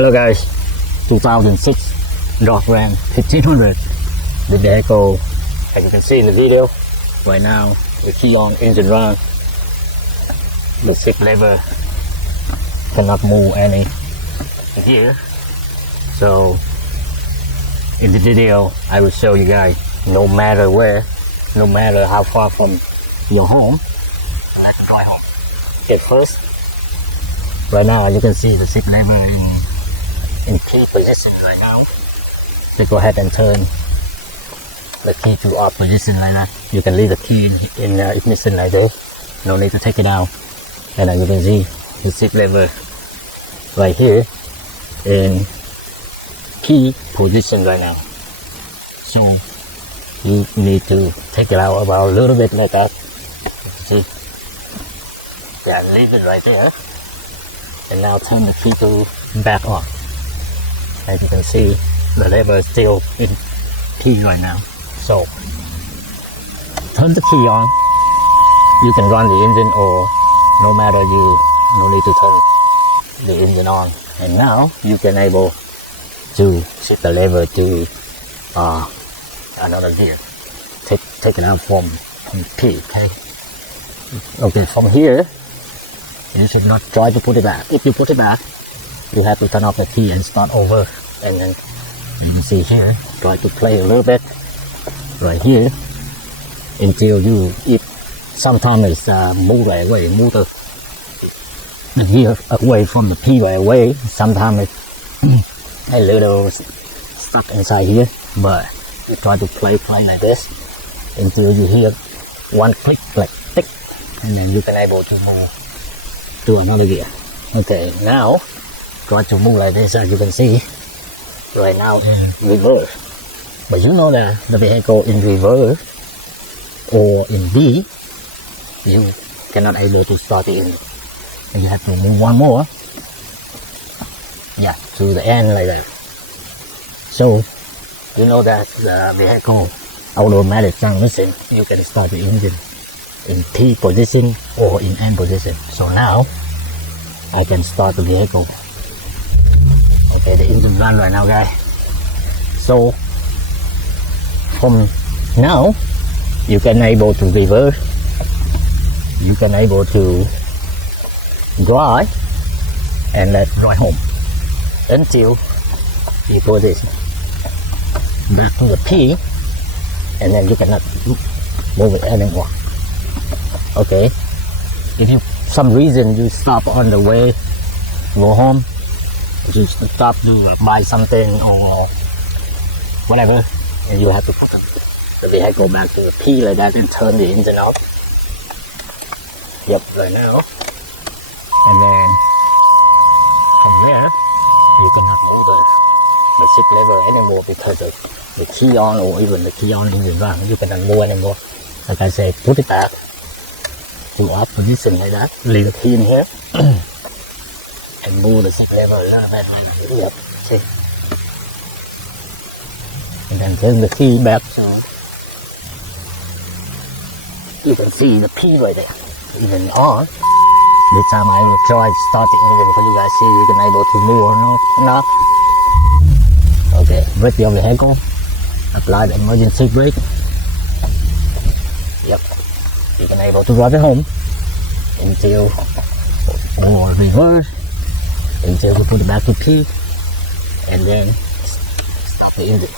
Hello guys, 2006 Dodge Ram 1500. The vehicle, as you can see in the video, right now the key on engine run. The shift lever cannot move any here. So in the video I will show you guys, no matter where, no matter how far from your home, let's drive home. Okay, first, right now as you can see the shift lever in key position right now. Let's go ahead and turn the key to off position like that. You can leave the key in ignition like this, no need to take it out. And as you can see the shift lever right here in key position right now. So you need to take it out about a little bit like that. See? Yeah, leave it right there. And now turn the key to back on. As you can see, the lever is still in key right now. So turn the key on. You can run the engine, or no matter, you no need to turn the engine on. And now you can able to shift the lever to another gear. Take it out from P. Okay, from here you should not try to put it back. If you put it back, you have to turn off the key and start over. And then you can see here, try to play a little bit right here until you, if sometimes it's move right away, move the gear away from the P right away. Sometimes it's a little stuck inside here, but you try to play like this until you hear one click, like tick, and then you can able to move to another gear. Okay, now try to move like this. As you can see right now in reverse, but you know that the vehicle in reverse or in V, you cannot able to start the engine, and you have to move one more, yeah, to the end like that. So you know that the vehicle automatic transmission, you can start the engine in T position or in N position. So now I can start the vehicle. Okay, the engine run right now, guys. So from now you can able to reverse, you can able to drive, and let's drive home until you put this back to the P, and then you cannot move it anymore. Okay, if you some reason you stop on the way go home, you stop to buy something or whatever, and you have to put the vehicle back to the P like that and turn the engine off. Yep, right now. And then from there you cannot move the shift lever anymore, because the key on or even the key on engine run, you cannot move anymore. Like I say, put it back to off position like that, leave the key in here and move the shift lever a little bit like that. Yep, see? And then turn the key back to, you can see the P right there, even on. This time I will try to start the engine for you guys, see if you can able to move or not. Okay, brake the vehicle, apply the emergency brake. Yep, you can able to drive it home until, or reverse until you put it back to P, and then stop the engine.